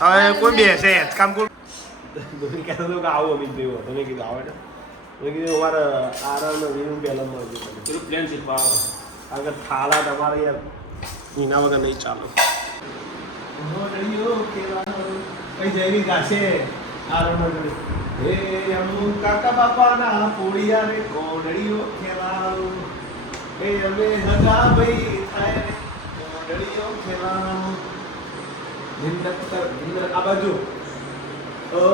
હવે કોઈ બેસે કામ કોઈ કહેતો હતો કે આવું અમિત ભાઈ તમે કીધું આવે ને મેં કીધું અમારે આરામ રીનું પહેલાં મળજો પેલું પ્લેન શીખવા આગળ થાળા તમારે યાર એના વગર નહીં ચાલો કઈ જઈ ગાશે આરામ હે અમુ કાકા બાપાના પોળિયા રે કોડળીઓ ખેલાવું એ અમે હગા ભાઈ થાય કોડળીઓ ખેલાવું આ બાજુ ઓ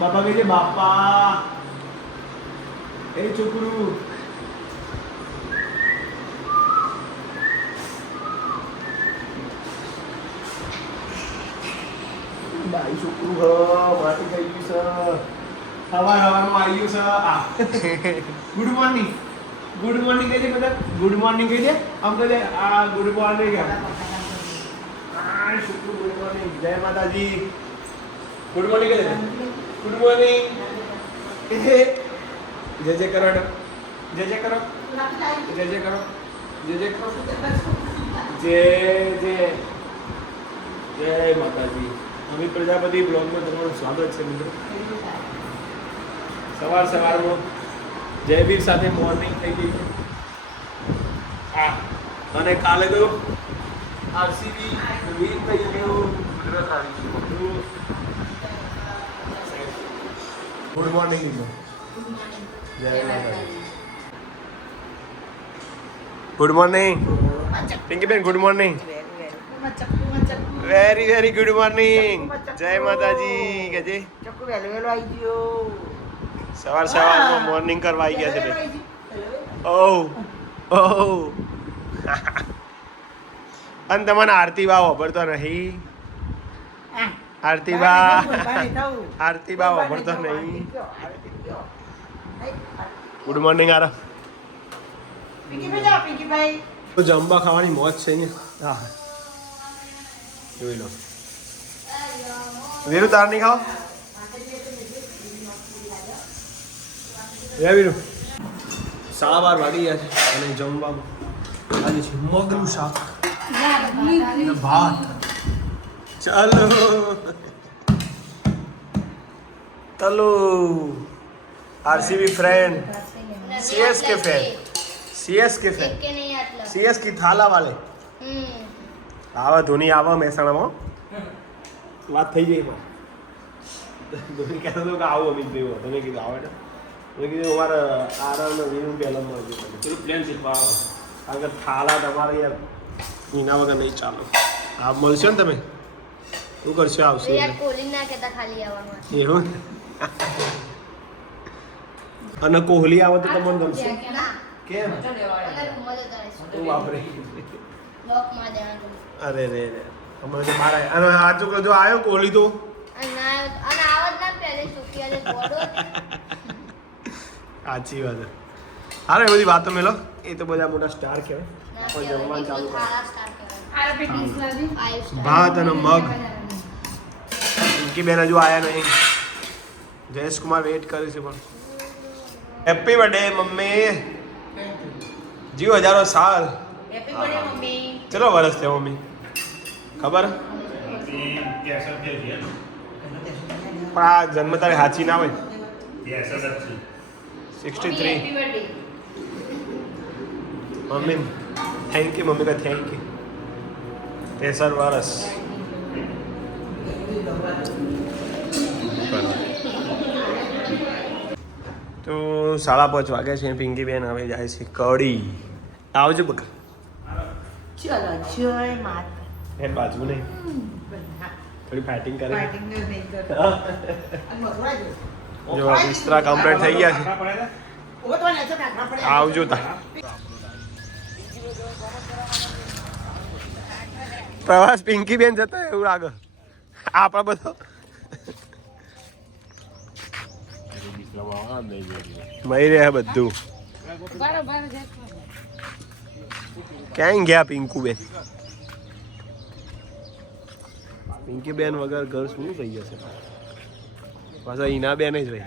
બાપા કહેજે બાપા એ છોકરું બાઈ છોકરું માટી થઈ ગયું છે સવારનું આવી ગયું છે ગુડ મોર્નિંગ કહેજે બધા ગુડ મોર્નિંગ કહેજે આમ કહેજે આ ગુડ મોર્નિંગ છોકરું ગુડ મોર્નિંગ જય માતાજી ગુડ મોર્નિંગ કહેજે ગુડ મોર્નિંગ જય જય કરો જય જય કરો જય જય કરો જય જય કરો જય જય જય માતાજી અમિત પ્રજાપતિ બ્લોગમાં તમારું સ્વાગત છે મિત્રો સવારમાં જયવીર સાથે મોર્નિંગ થઈ ગઈ છે અને કાલે તો આરસીબી વિન થઈ ગયું ગુજરાત આવી ગયું ગુડ મોર્નિંગ જય good morning Pinkiben good morning very good morning જય માતાજી કેજે ચક્કુ વેલો આવી ગયો સવારમાં મોર્નિંગ કરવા આવી ગયા છે ભાઈ ઓહ અને તમને આરતી બા વાપરતો નહીં આરતી બા વાપરતો નહીં ગુડ મોર્નિંગ આરા તો જમવા ખાવાની મોજ છે ને હા જોઈ લો વીરુ તાર નહીં ખાઓ વીરુ 12:30 વાગી ગયા છે અને જમવામાં આજે છે મગનું શાક અને ભાત ચાલો તલો RCB friend CSK fan CSK Thala वाले आवा धोनी आवा મહેસાણામાં વાત થઈ ગઈ ધોની કહેતો હતો કે આવું અમિત ભાઈ તમે કીધું આવે ને મેં કીધું અમારે આરામ રીનું પહેલાં મળજો પેલું પ્લેન શીખવા આગળ થાળા તમારે યાર એના વગર નહીં ચાલો આ મળશો ને તમે શું કરશો આવશે એવું અને કોહલી આવે તો તમને ગમશે કેમ વાપરે અરે રે હમણાં તો મારા અને આ છોકરો જો આવ્યો કોહલી તો સાચી વાત હારે એ બધી વાતો મેલો એ તો બધા મોટા સ્ટાર કહેવાય પણ જમવાનું ચાલુ કરે ભાત અને મગ બેન હજુ આયા નહીં જયેશ કુમાર વેઇટ કરે છે પણ હેપી બર્થડે મમ્મી જીવ હજારો સાલ ચલો વર્ષ થયો મમ્મી ખબર પણ આ જન્મ તારીખ સાચી ના હોય 63 મમ્મી થેન્ક યુ મમ્મી કા થેન્ક યુ 63 વર્ષ તો 5:30 વાગે છે પિંકી બેન હવે જાય છે કડી આવજો બકા ચલો જય માતા એ બાજુ નહીં થોડી ફાઇટિંગ કરે જો બિસ્તરા કમ્પ્લીટ થઈ ગયા છે આવજો તા પ્રવાસ પિંકી બેન જતા એવું લાગે આપણા બધો મળી રહે બધું ક્યાં ગયા પિંકુ બેન પિંકી બેન વગર ઘર શું થઈ જશે પાછા ઈના બેન જ રહી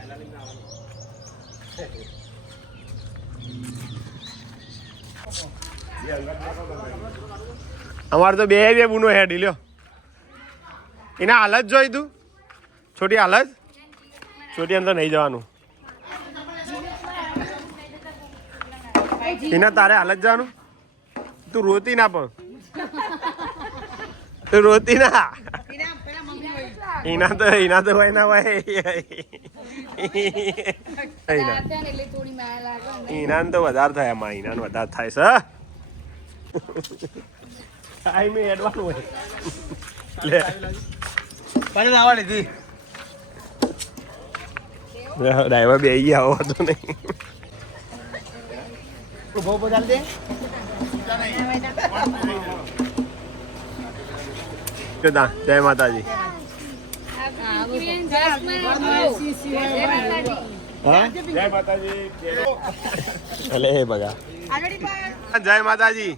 અમારે તો બે બુનો હેડી લ્યો એના હાલત જોઈ તું છોટી હાલત છોટી અંદર નહીં જવાનું એના તારે હાલત જવાનું તું રોતી ના પણ તું રોતી ના એના તો હોય ના હોય ઈનાન તો વધારે થાય આમાં ઈનાન વધારે થાય છે ટાઈમ એડવાનું હોય લે પણ આવવા લીધી ડ્રાઈવર બે ગયા આવો હતો નહીં બહુ બધા દે જય માતાજી જય માતાજી અલે બગા જય માતાજી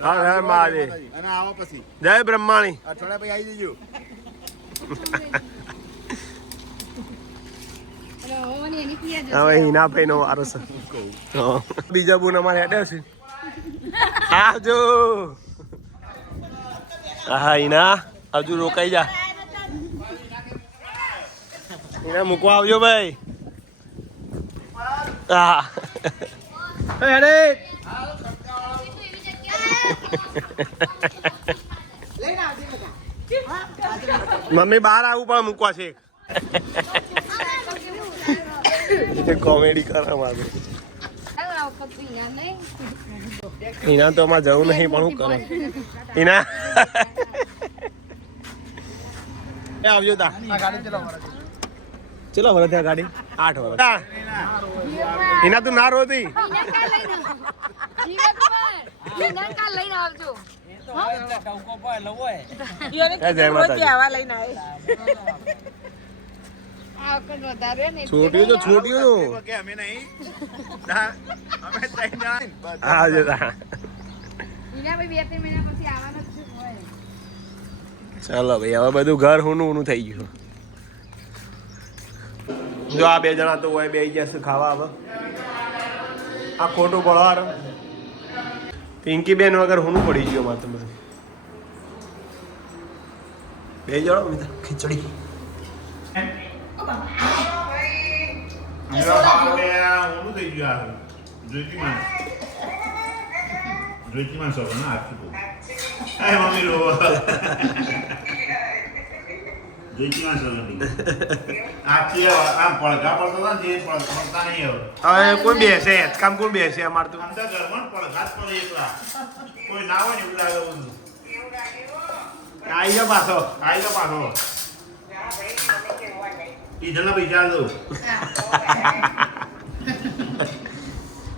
હર હર મહાદેવ અને આવો પછી જય બ્રહ્માણી અઠવાડિયા પછી આવી જજો હવે હિના ભાઈ નો વારો છે બીજા બોન અમારે હેડ્યો છે આવજો હા હિના હજુ રોકાઈ જા હિના મૂકવા આવજો ભાઈ હા હેડે મમ્મી બહાર આવું પણ મૂકવા છે કોમેડી કરે મારે હિના તો અમારે જવું નહીં પણ હું કરે હિના આવજો તા ચલો વરસ ત્યાં ગાડી 8 વર્ષ હિના તું ના રોતી છોટીઓ તો છોટીઓ ચાલો ભાઈ હવે બધું ઘર ઊનું થઈ ગયું જો આ બે જણા તો હોય બે જશે ખાવા હવે આ ખોટું પડવાનું પિંકી બેન વગર હું પડી ગયો મારે તમે બે જણો ખીચડી કોઈ બેસે કામ કોઈ બેસે અમારે તો કોઈ ના હોય ને એવું લાગે બધું આઈ પાછો ઈધરના પૈસા દો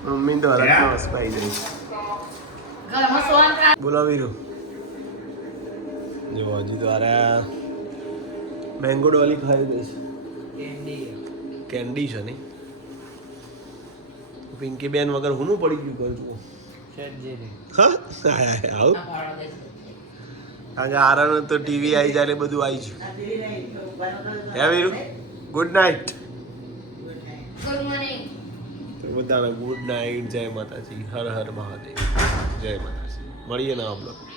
મમ્મી તો હરસ પાઈ દઈ બોલાવી રહ્યું જો હજી દ્વારા મેંગો ડોલી ખાઈ દઈશ કેન્ડી છે નહીં પિંકી બેન વગર હું પડી ગયું કરું હા આવું કારણ કે આરાનું તો ટીવી આવી જાય બધું આવી ગયું હે વીરુ ગુડ નાઇટ બધાને ગુડ નાઇટ જય માતાજી હર હર મહાદેવ જય માતાજી મળીએ ને આપ લોકો